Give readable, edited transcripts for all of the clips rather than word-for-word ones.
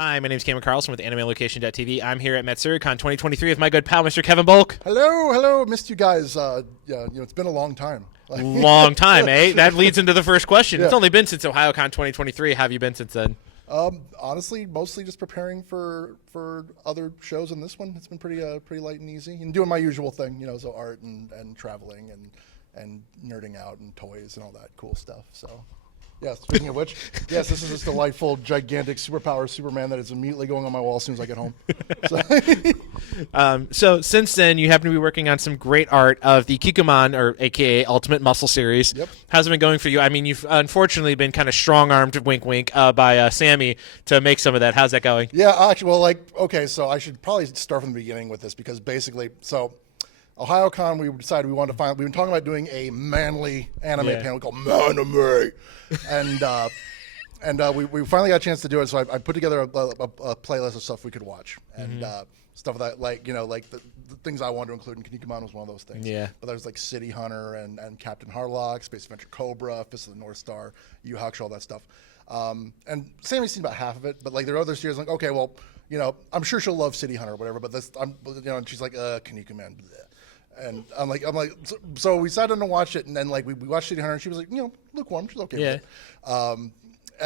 Hi, my name is Cameron Carlson with AnimeLocation.tv. I'm here at Matsuricon 2023 with my good pal, Mr. Kevin Bolk. Hello, missed you guys. It's been a long time. Long time, eh? That leads into the first question. Yeah. It's only been since OhioCon 2023. How have you been since then? Honestly, mostly just preparing for other shows in this one. It's been pretty light and easy, and doing my usual thing, so art and traveling and nerding out and toys and all that cool stuff. So. Yeah, speaking of which, yes, this is this delightful, gigantic superpower Superman that is immediately going on my wall as soon as I get home. So since then, you happen to be working on some great art of the Kikuman, or AKA Ultimate Muscle series. Yep. How's it been going for you? I mean, you've unfortunately been kind of strong-armed, wink, wink, by Sammy to make some of that. How's that going? Yeah, actually, okay, so I should probably start from the beginning with this because basically, OhioCon, we decided we've been talking about doing a manly anime panel called Manime, and we finally got a chance to do it. So I put together a playlist of stuff we could watch and stuff that the things I wanted to include. And Kinnikuman was one of those things. Yeah. But there's like City Hunter and Captain Harlock, Space Adventure Cobra, Fist of the North Star, Yu Hakusho, all that stuff. And Sammy's seen about half of it, but like there are other series like okay, well, I'm sure she'll love City Hunter or whatever. But and she's like Kinnikuman. Bleh. And I'm like, so we sat down to watch it, and then like we watched City Hunter, and she was like, lukewarm, she's okay with it.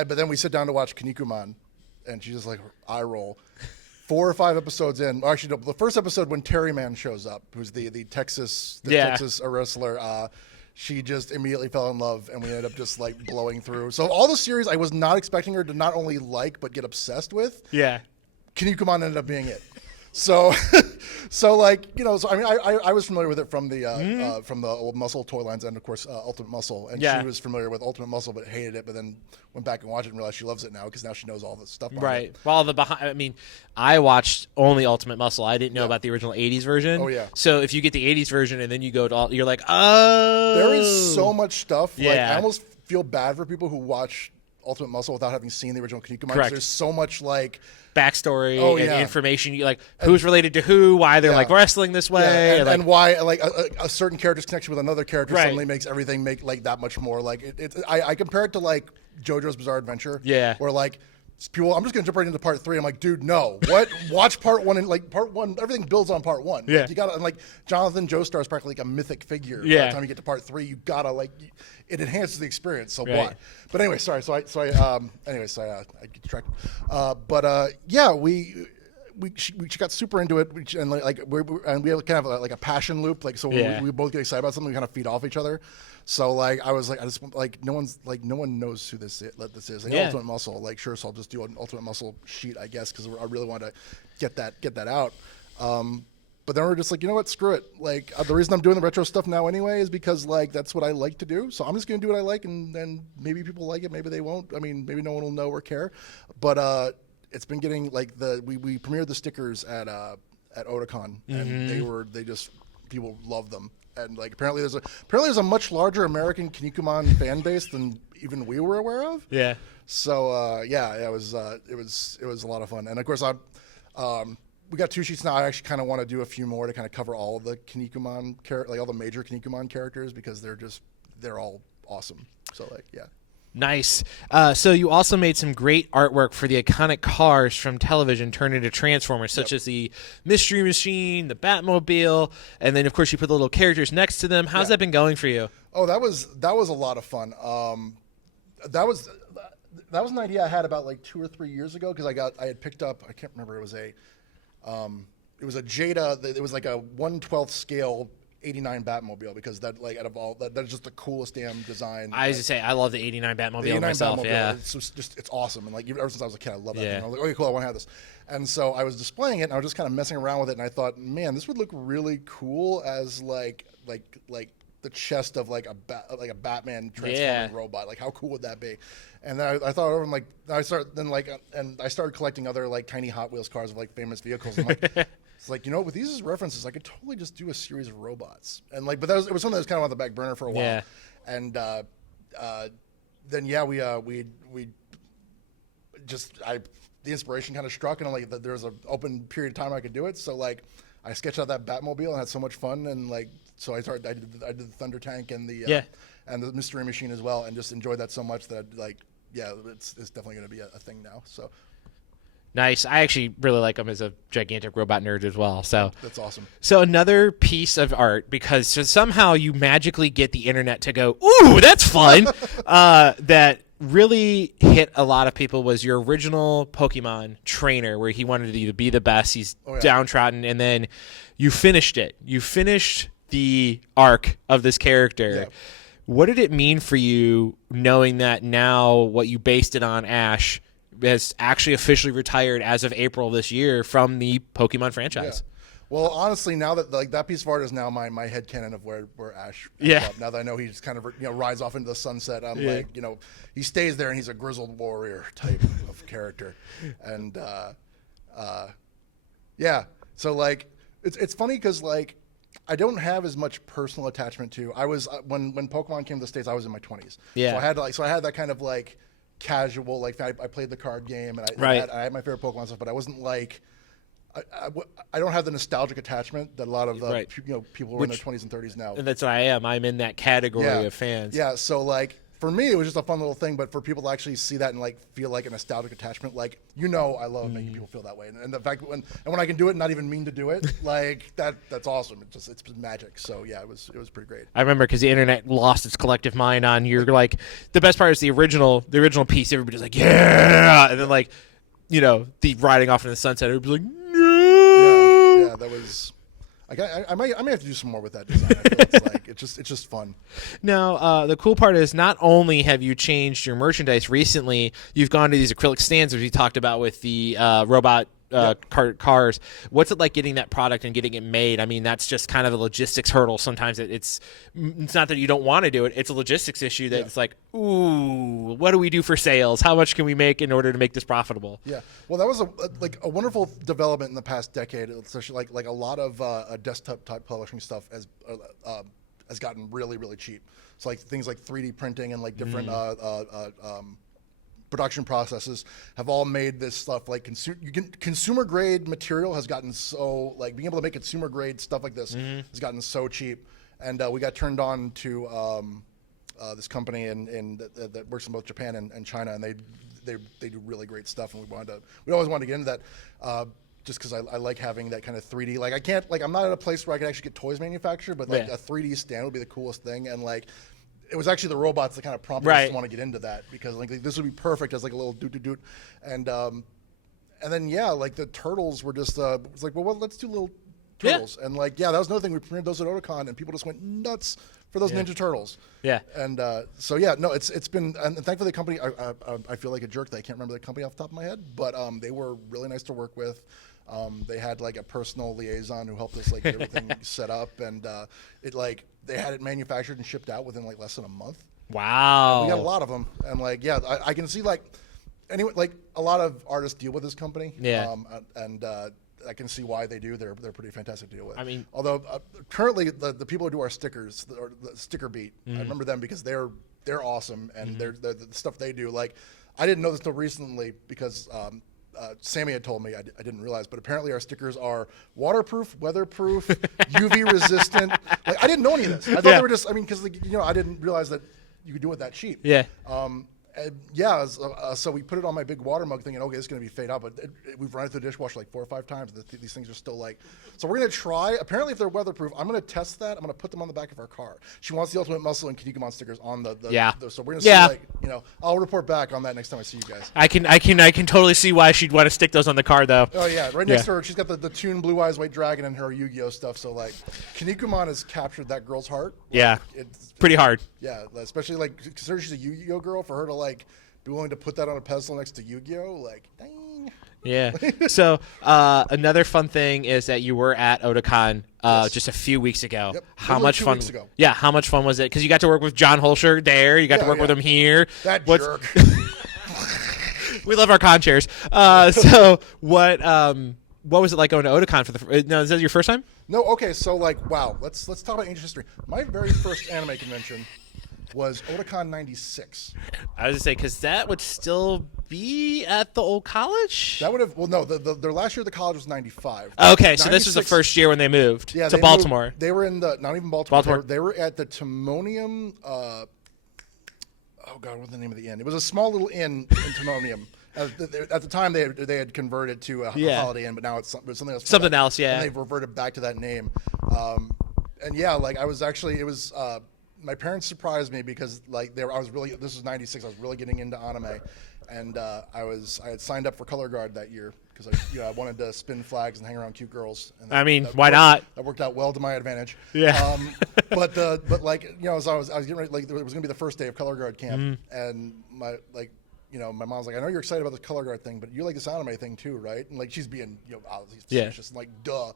But then we sit down to watch Kinnikuman, and she just like eye roll. 4 or 5 episodes in, or actually no, the first episode when Terry Man shows up, who's the Texas wrestler, she just immediately fell in love, and we ended up just like blowing through. So all the series I was not expecting her to not only like but get obsessed with. Yeah. Kinnikuman ended up being it. So I mean, I was familiar with it from the old Muscle toy lines and of course Ultimate Muscle, and she was familiar with Ultimate Muscle but hated it, but then went back and watched it and realized she loves it now because now she knows all the stuff behind it. Well, I watched only Ultimate Muscle. I didn't know about the original '80s version. Oh yeah. So if you get the '80s version and then you go to you're like, oh, there is so much stuff. Yeah. Like I almost feel bad for people who watch Ultimate Muscle without having seen the original Kinnikuman. Correct. There's so much like backstory and information. You like who's related to who, why they're like wrestling this way, and why like a certain character's connection with another character suddenly makes everything make like that much more. Like I compare it to like JoJo's Bizarre Adventure, where like people, I'm just gonna jump right into part 3. I'm like, dude, no, what? Watch part 1 and like part 1, everything builds on part 1. Yeah, like, you gotta, and like Jonathan Joestar is practically like a mythic figure. By the time you get to part 3, you gotta like it enhances the experience. So why? But anyway, sorry. So I get distracted. She got super into it, and we have kind of like a passion loop. Like so, we both get excited about something, we kind of feed off each other. So like I was like, I just like no one knows who this is. Like Ultimate Muscle. Like sure, so I'll just do an Ultimate Muscle sheet, I guess, because I really wanted to get that out. But then we're just like, you know what, screw it. Like the reason I'm doing the retro stuff now anyway is because like that's what I like to do. So I'm just gonna do what I like, and then maybe people like it, maybe they won't. I mean, maybe no one will know or care. But it's been getting like we premiered the stickers at Otakon, and people love them. And like apparently there's a much larger American Kinnikuman fan base than even we were aware of. Yeah. So it was a lot of fun. And of course we got 2 sheets now. I actually kind of want to do a few more to kind of cover all of the Kinnikuman like all the major Kinnikuman characters because they're all awesome. So like yeah. Nice. So you also made some great artwork for the iconic cars from television turned into Transformers, such as the Mystery Machine, the Batmobile, and then of course you put the little characters next to them. How's that been going for you? Oh, that was a lot of fun. That was an idea I had about like 2 or 3 years ago because I had picked up, I can't remember, it was a Jada. It was like a 1/12 scale 89 Batmobile because that like out of all that's just the coolest damn design. I was to say I love the 89 Batmobile myself. Batmobile, yeah, it's awesome, and like ever since I was a kid, I love that thing. I was like, okay, cool, I want to have this. And so I was displaying it, and I was just kind of messing around with it, and I thought, man, this would look really cool as like the chest of like a Batman transforming robot. Like how cool would that be? And then I thought over, and like I started collecting other like tiny Hot Wheels cars of like famous vehicles. I'm like. It's like, with these as references, I could totally just do a series of robots. And like, but it was something that was kind of on the back burner for a while. Yeah. And then we just the inspiration kind of struck, and like there was an open period of time I could do it. So like, I sketched out that Batmobile and had so much fun, and like, so I did the Thunder Tank and the Mystery Machine as well, and just enjoyed that so much that it's definitely going to be a thing now. So. Nice. I actually really like him as a gigantic robot nerd as well. So That's awesome. So another piece of art, because somehow you magically get the internet to go, ooh, that's fun. That really hit a lot of people was your original Pokemon trainer, where he wanted you to be the best. He's downtrodden, and then you finished it. You finished the arc of this character. Yeah. What did it mean for you knowing that now what you based it on, Ash, has actually officially retired as of April this year from the Pokemon franchise? Yeah. Well, honestly, now that that piece of art is now my headcanon of where Ash ends up. Now that I know he's kind of rides off into the sunset, I'm like, he stays there and he's a grizzled warrior type of character, and so like it's funny because like I don't have as much personal attachment to. I was when Pokemon came to the States, I was in my 20s. Yeah. So I had that kind of like casual, like I played the card game and I had my favorite Pokemon stuff, but I wasn't like I don't have the nostalgic attachment that a lot of people who are in their 20s and 30s now. And that's what I am. I'm in that category of fans. Yeah, so like for me it was just a fun little thing, but for people to actually see that and like feel like a nostalgic attachment, like I love making people feel that way, and the fact when I can do it and not even mean to do it, like that's awesome. It's magic. So yeah, it was pretty great. I remember because the internet lost its collective mind on you're like the best part is the original piece. Everybody's like yeah, and then like the riding off in the sunset. Everybody's like no. Yeah, that was. I may have to do some more with that design. I feel it's like it's just fun. Now, the cool part is not only have you changed your merchandise recently, you've gone to these acrylic stands, as we talked about with the robot cars. What's it like getting that product and getting it made? I mean, that's just kind of a logistics hurdle. Sometimes it's not that you don't want to do it. It's a logistics issue that it's like, ooh, what do we do for sales? How much can we make in order to make this profitable? Yeah. Well, that was a wonderful development in the past decade, especially like a lot of desktop type publishing stuff has gotten really, really cheap. So like things like 3D printing and like different production processes have all made this stuff like consumer grade material has gotten so like being able to make consumer grade stuff like this has gotten so cheap, and we got turned on to this company that works in both Japan and China, and they do really great stuff, and we always wanted to get into that. Just because I like having that kind of 3D, like I'm not at a place where I can actually get toys manufactured, but like a 3D stand would be the coolest thing, and like. It was actually the robots that kind of prompted us to want to get into that, because like this would be perfect as like a little doot, and then like the turtles were just it's like, well, let's do little turtles, and like that was another thing, we premiered those at Otakon and people just went nuts for those Ninja Turtles. And so it's been, and thankfully the company, I feel like a jerk that I can't remember the company off the top of my head, but they were really nice to work with. They had like a personal liaison who helped us like get everything set up, and they had it manufactured and shipped out within like less than a month. Wow. And we got a lot of them, and I can see like a lot of artists deal with this company. And I can see why they do. They're pretty fantastic to deal with. I mean, although currently the people who do our stickers, or the Sticker Beat, I remember them because they're awesome, and they're the stuff they do. Like I didn't know this until recently because. Sammy had told me, I didn't realize, but apparently our stickers are waterproof, weatherproof, UV resistant. Like I didn't know any of this. I thought they were just, because I didn't realize that you could do it that cheap. Yeah. So we put it on my big water mug thinking, okay, it's going to be fade out, but we've run it through the dishwasher like 4 or 5 times. These things are still like, so we're going to try, apparently if they're weatherproof, I'm going to test that. I'm going to put them on the back of our car. She wants the Ultimate Muscle and Kinnikuman stickers on so we're going to see I'll report back on that next time I see you guys. I can totally see why she'd want to stick those on the car though. Oh yeah, right next to her, she's got the Toon Blue Eyes White Dragon and her Yu-Gi-Oh stuff. So like, Kinnikuman has captured that girl's heart. Like, it's pretty hard. Yeah, especially like considering she's a Yu-Gi-Oh girl, for her to like be willing to put that on a pedestal next to Yu-Gi-Oh, like, dang. Yeah. So another fun thing is that you were at Otakon just a few weeks ago. Yep. How much fun? Weeks ago. Yeah. How much fun was it? Because you got to work with John Holscher there. You got to work with him here. That jerk. We love our con chairs. So what was it like going to Otakon for the? No, is that your first time? No. Okay. So like, wow. Let's talk about ancient history. My very first anime convention was Otakon 96. I was going to say, because that would still be at the old college? That would have, well, no, their last year at the college was 95. Okay, so this was the first year when they moved to Baltimore. They were in not even Baltimore. They were at the Timonium, oh God, what's the name of the inn? It was a small little inn in Timonium. At the time, they had converted to a Holiday Inn, but now it's something else. Something else, yeah. And they've reverted back to that name. And yeah, like I was actually, it was my parents surprised me because like I was really, this was '96. I was really getting into anime, and I had signed up for Color Guard that year because I wanted to spin flags and hang around cute girls. And I mean, why not? That worked out well to my advantage. Yeah. But like as I was getting ready, like it was gonna be the first day of Color Guard camp, and my mom's like, I know you're excited about this Color Guard thing, but you like this anime thing too, right? And like she's being facetious, and like duh.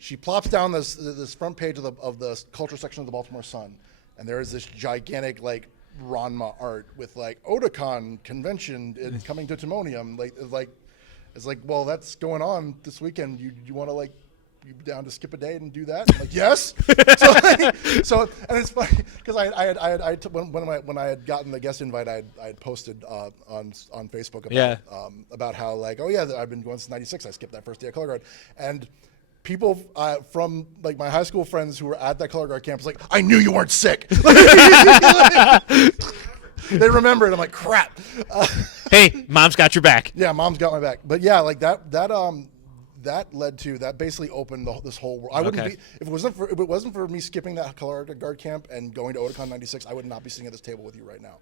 She plops down this front page of the culture section of the Baltimore Sun, and there is this gigantic like Ranma art with like Otakon convention coming to Timonium. It's like, well, that's going on this weekend. You want to like, you down to skip a day and do that? I'm like, yes. so and it's funny because when I had gotten the guest invite, I had posted on Facebook about how like, oh yeah, I've been going since '96. I skipped that first day of Color Guard, and people from like my high school friends who were at that Color Guard camp was like, I knew you weren't sick. They remember it. I'm like, crap. Hey, mom's got your back. Yeah, mom's got my back. But yeah, like that led to that basically opened this whole world. I wouldn't be if it wasn't for me skipping that Color Guard camp and going to Otakon '96. I would not be sitting at this table with you right now.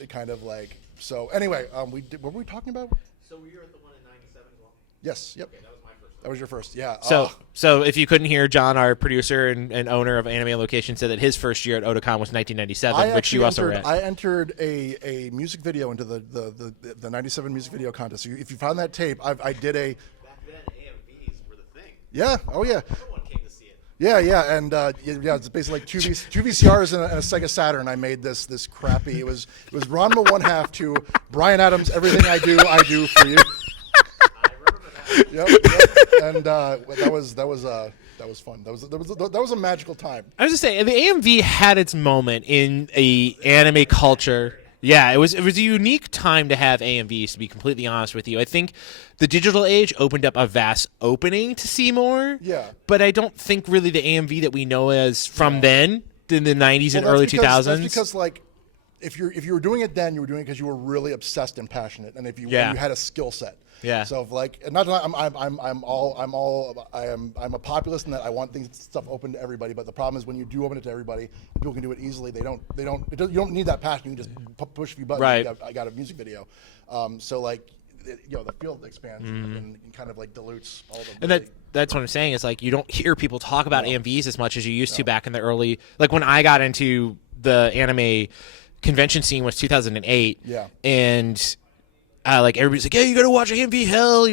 It kind of like so. Anyway, what were we talking about? So were you at the one in '97 as well? Yes. Yep. Okay, that was my first. That was your first, yeah. So if you couldn't hear, John, our producer and owner of Anime Location, said that his first year at Otakon was 1997, which you also read. I entered a music video into the '97 music video contest. So if you found that tape, I did a. Back then, AMVs were the thing. Yeah. Oh yeah. Everyone came to see it. Yeah, and it's basically like two VCRs and a Sega Saturn. I made this crappy. It was Ranma 1/2 to Bryan Adams. Everything I do for you. Yep. And that was fun. That was a magical time. I was just saying, the AMV had its moment in a anime culture. Yeah, it was a unique time to have AMVs, to be completely honest with you. I think the digital age opened up a vast opening to see more. Yeah. But I don't think really the AMV that we know as from then, in the 90s and early 2000s. That's because like if you were doing it then, you were doing it because you were really obsessed and passionate, and if you had a skill set. Yeah. So if like, not I'm a populist in that I want stuff open to everybody. But the problem is when you do open it to everybody, people can do it easily. You don't need that passion. You can just push a few buttons. Right. I got a music video. So like, the field expands and kind of like dilutes all the. And that's what I'm saying is like you don't hear people talk about AMVs as much as you used to back in the early, like when I got into the anime convention scene was 2008. Yeah. And like everybody's like, yeah, you gotta watch AMV Hell,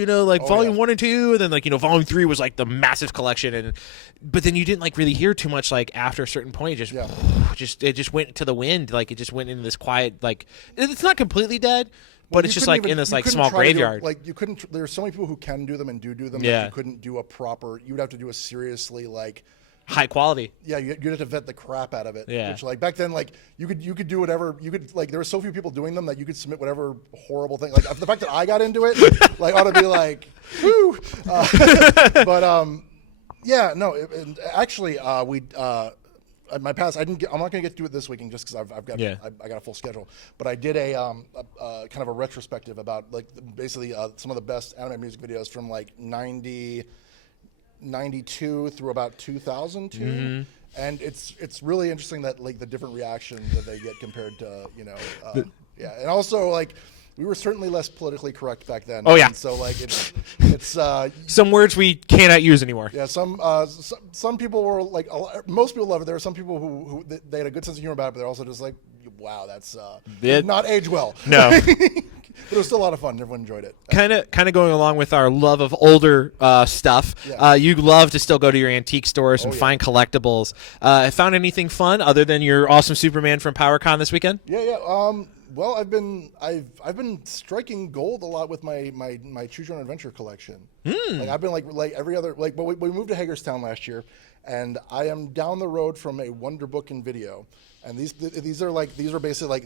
volume 1 and 2, and then like volume 3 was like the massive collection, but then you didn't like really hear too much like after a certain point. It just went to the wind, like it just went into this quiet, like it's not completely dead, but it's just like in this like small graveyard. Like you couldn't. There's so many people who can do them and do them. Yeah. That you couldn't do a proper. You would have to do a seriously like. High quality. Yeah, you'd have to vet the crap out of it. Yeah. Which like back then, like you could do whatever you could. Like there were so few people doing them that you could submit whatever horrible thing. Like the fact that I got into it, like ought to be like, whoo. Yeah, no. Actually, my past, I'm not gonna get to do it this weekend just because I got a full schedule. But I did a kind of a retrospective about like basically some of the best anime music videos from like 92 through about 2002, and it's really interesting that like the different reactions that they get compared to and also like we were certainly less politically correct back then. Oh yeah. And so like it's some words we cannot use anymore. Yeah, some people were like most people love it. There were some people who they had a good sense of humor about it, but they're also just like, wow, that's not age well. No. But it was still a lot of fun. Everyone enjoyed it. Kind of going along with our love of older stuff. Yeah. You love to still go to your antique stores and find collectibles. Found anything fun other than your awesome Superman from PowerCon this weekend? Yeah. Well, I've been striking gold a lot with my Choose Your Own Adventure collection. Like I've been like every other but we moved to Hagerstown last year, and I am down the road from a Wonder Book and Video, and these are basically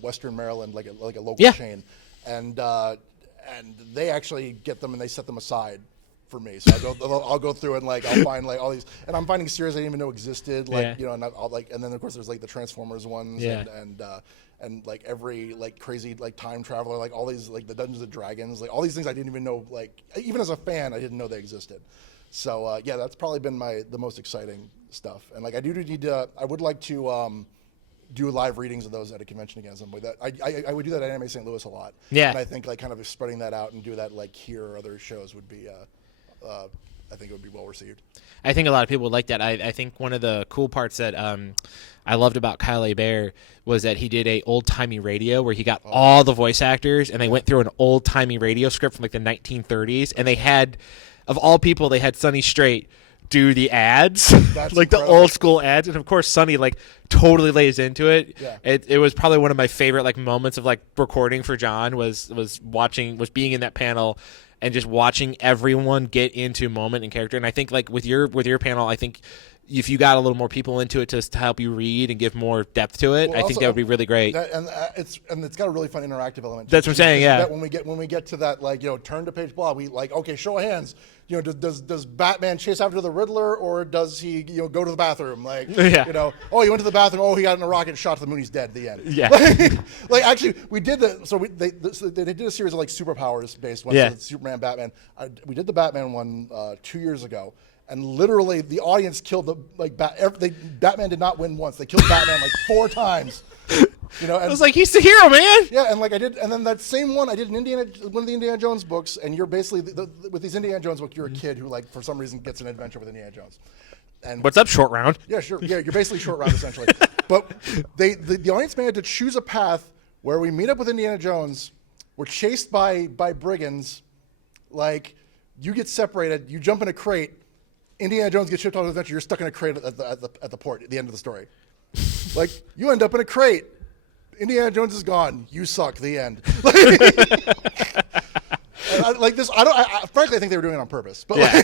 Western Maryland, like a local chain, and they actually get them and they set them aside for me. So I'll go through and like I'll find like all these, and I'm finding series I didn't even know existed. Like you know, and I'll like, and then of course there's like the Transformers ones, and like every like crazy like time traveler, like all these like the Dungeons and Dragons, like all these things I didn't even know. Like even as a fan, I didn't know they existed. So yeah, that's probably been the most exciting stuff. And like I do need to, I would like to do live readings of those at a convention again. Something like that. I would do that at Anime St. Louis a lot. Yeah. And I think like kind of spreading that out and do that like here or other shows would be, I think it would be well received. I think a lot of people would like that. I think one of the cool parts that I loved about Kyle A. Bear was that he did a old-timey radio where he got all the voice actors and they went through an old-timey radio script from like the 1930s, and they had, of all people, they had Sonny Strait do the ads, That's like incredible. the old school ads, and of course Sonny like totally lays into it. Yeah. It was probably one of my favorite like moments of like recording for John was being in that panel and just watching everyone get into moment and character. And I think like with your panel, I think if you got a little more people into it to help you read and give more depth to it, Well, I think also, that would be really great. It's got a really fun interactive element. That's what I'm saying. Yeah. That when we get to that like turn to page blah, we like okay, show of hands. Does Batman chase after the Riddler, or does he go to the bathroom? Like he went to the bathroom. Oh, he got in a rocket, shot to the moon. He's dead. The end. Yeah. like actually, we did that. So they did a series of like superpowers based ones. Yeah. So Superman, Batman. We did the Batman one 2 years ago. And literally, the audience killed Batman did not win once. They killed Batman like 4 times. And I was like, he's the hero, man. Yeah, and like and then that same one, I did one of the Indiana Jones books, and you're basically with these Indiana Jones books, you're a kid who like for some reason gets an adventure with Indiana Jones. And What's up, Short Round? yeah, sure. Yeah, you're basically Short Round essentially. But the audience managed to choose a path where we meet up with Indiana Jones, we're chased by brigands, like you get separated, you jump in a crate. Indiana Jones gets shipped on an adventure. You're stuck in a crate at the port at the end of the story. Like you end up in a crate. Indiana Jones is gone. You suck. The end. Like this, frankly, I think they were doing it on purpose. But Yeah.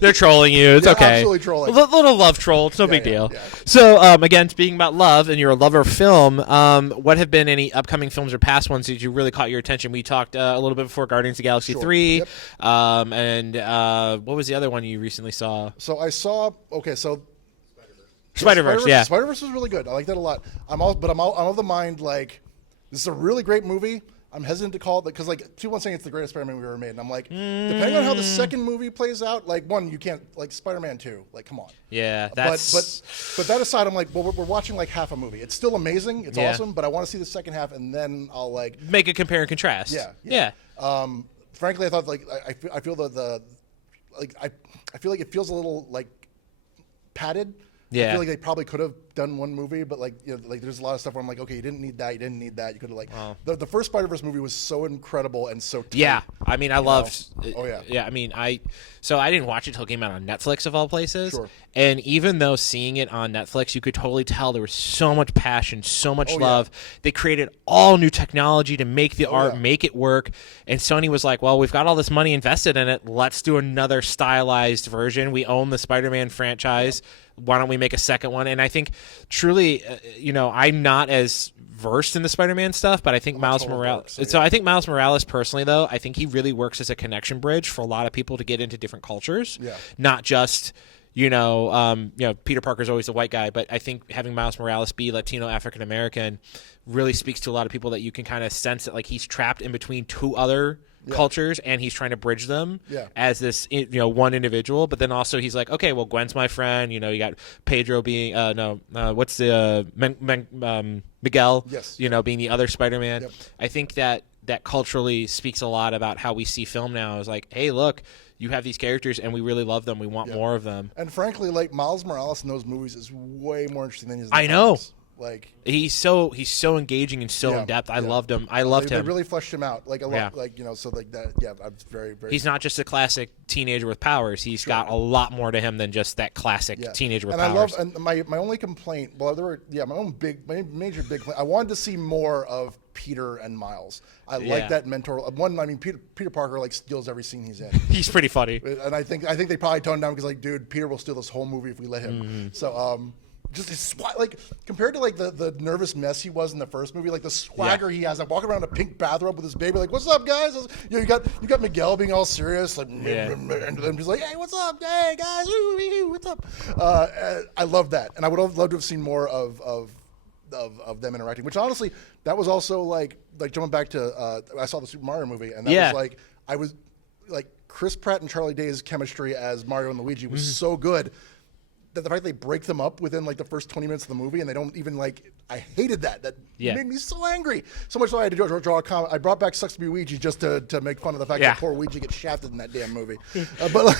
They're trolling you. It's okay. Absolutely trolling. Little love troll. It's no big yeah, deal. yeah. So, again, speaking about love, and you're a lover of film, what have been any upcoming films or past ones that you really caught your attention? We talked a little bit before Guardians of the Galaxy 3. Yep. And what was the other one you recently saw? So I saw. Spider-Verse, yeah. Spider-Verse was really good. I like that a lot. I'm of the mind like this is a really great movie. I'm hesitant to call it because like people are saying it's the greatest Spider-Man movie ever made, and I'm like, depending on how the second movie plays out, like one you can't like Spider-Man 2, like come on. Yeah, that's. But that aside, I'm like, well, we're watching like half a movie. It's still amazing. It's awesome, but I want to see the second half, and then I'll like make a compare and contrast. Yeah. Frankly, I thought like I feel I feel like it feels a little like padded. Yeah. I feel like they probably could have done one movie, but like like there's a lot of stuff where I'm like, okay, you didn't need that, you could have like the first Spider-Verse movie was so incredible and so tight, Yeah, I mean, I loved. Oh yeah. Yeah, I mean, I didn't watch it until it came out on Netflix of all places. Sure. And even though seeing it on Netflix, you could totally tell there was so much passion, so much love. They created all new technology to make the art, make it work. And Sony was like, well, we've got all this money invested in it. Let's do another stylized version. We own the Spider-Man franchise. Why don't we make a second one? And I think truly, I'm not as versed in the Spider-Man stuff, but I think Miles Morales. So I think Miles Morales personally, though, I think he really works as a connection bridge for a lot of people to get into different cultures. Yeah. Not just Peter Parker's always a white guy, but I think having Miles Morales be Latino, African American, really speaks to a lot of people that you can kind of sense that like he's trapped in between two other cultures and he's trying to bridge them as this one individual. But then also he's like, okay, well, Gwen's my friend. You got Pedro being what's the Miguel? Yes. Being the other Spider-Man. Yep. I think that culturally speaks a lot about how we see film now. Is like, hey, look. You have these characters, and we really love them. We want more of them. And frankly, like Miles Morales in those movies is way more interesting than his. I know. Like he's so engaging and so in depth. I loved him. I loved him. They really fleshed him out like a lot. Like so like that. Yeah, I'm very very. He's not just a classic teenager with powers. He's got a lot more to him than just that classic teenager with powers. I love my only complaint. Well, my major big complaint. I wanted to see more of Peter and Miles. I like that mentor. One, I mean, Peter Parker like steals every scene he's in. He's pretty funny, and I think they probably toned down because like, dude, Peter will steal this whole movie if we let him. So just his like compared to like the nervous mess he was in the first movie, like the swagger he has, like walking around in a pink bathrobe with his baby, like "What's up, guys?" You got Miguel being all serious, like, and then just like, "Hey, what's up? Hey, guys, what's up?" I love that, and I would have loved to have seen more of them interacting. Which honestly, that was also like jumping back to I saw the Super Mario movie, and that was like Chris Pratt and Charlie Day's chemistry as Mario and Luigi was so good. That the fact they break them up within like the first 20 minutes of the movie and they don't even like, I hated that. That made me so angry. So much so I had to draw a comment. I brought back Sucks to Be Ouija just to make fun of the fact that poor Ouija gets shafted in that damn movie. But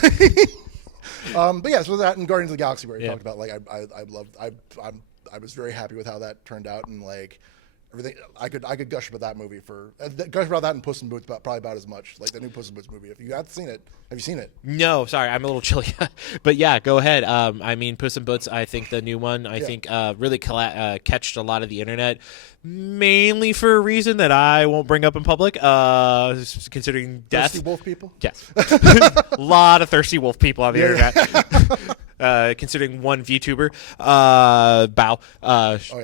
yeah, so that and Guardians of the Galaxy where he talked about like I was very happy with how that turned out and like everything. I could gush about that movie gush about that and Puss in Boots probably about as much. Like the new Puss in Boots movie. If you haven't seen it, have you seen it? No, sorry, I'm a little chilly. But yeah, go ahead. I mean, Puss in Boots, I think the new one, I think really catched a lot of the internet, mainly for a reason that I won't bring up in public, considering death. Thirsty wolf people? Yes. A lot of thirsty wolf people on the internet. Considering one VTuber,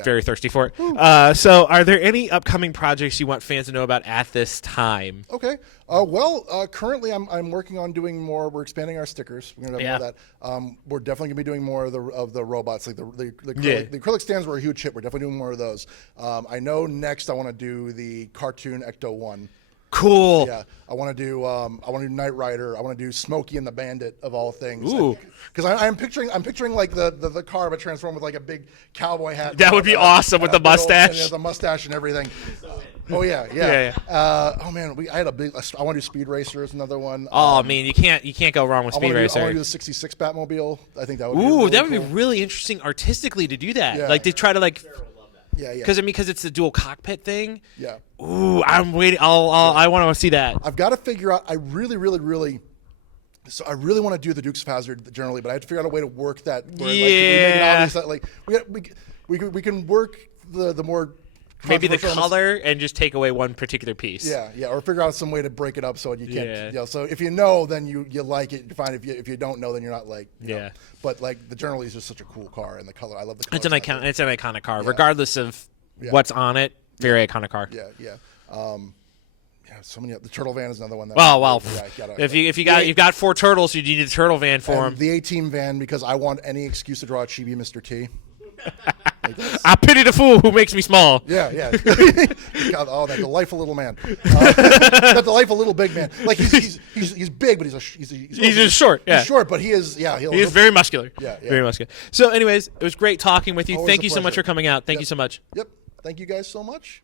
very thirsty for it. So are there any upcoming projects you want fans to know about at this time? Okay. Currently I'm working on doing more. We're expanding our stickers. We're going to have more of that. We're definitely going to be doing more of the robots. Like the acrylic stands were a huge hit. We're definitely doing more of those. I know next I want to do the cartoon Ecto 1. Cool. Yeah, I want to do Knight Rider. I want to do Smokey and the Bandit of all things. Ooh. Because I'm picturing like the car but transformed with like a big cowboy hat. That would be awesome with the mustache. The mustache and everything. Oh yeah. Oh man, I want to do Speed Racer is another one. Oh man, you can't go wrong with Speed Racer. I want to do the '66 Batmobile. I think that would. Ooh, that would be really interesting artistically to do that. Yeah. Like to try to like. Yeah. Because it's the dual cockpit thing. Yeah. Ooh, I'm waiting. I want to see that. I've got to figure out. I really want to do the Dukes of Hazzard generally, but I have to figure out a way to work that. Where, like, we make it obvious that like we can work the more. Maybe the color and just take away one particular piece. Yeah, or figure out some way to break it up so you can't. Yeah. So if you know, then you like it. You're fine. If you don't know, then you're not like. You know. But like the generally is just such a cool car and the color. I love the color. It's an iconic car, regardless of what's on it. Very iconic car. Yeah. So many. The turtle van is another one. You've got 4 turtles, you need a turtle van for them. The A-Team van because I want any excuse to draw a chibi Mr. T. I pity the fool who makes me small. Yeah. God, that delightful little man. That delightful little big man. Like he's big, but he's just short. Yeah. He's short, but he is. Yeah, he is very muscular. Yeah. Very muscular. So, anyways, it was great talking with you. Always Thank a you so much pleasure. for coming out. Thank you so much. Yep. Thank you guys so much.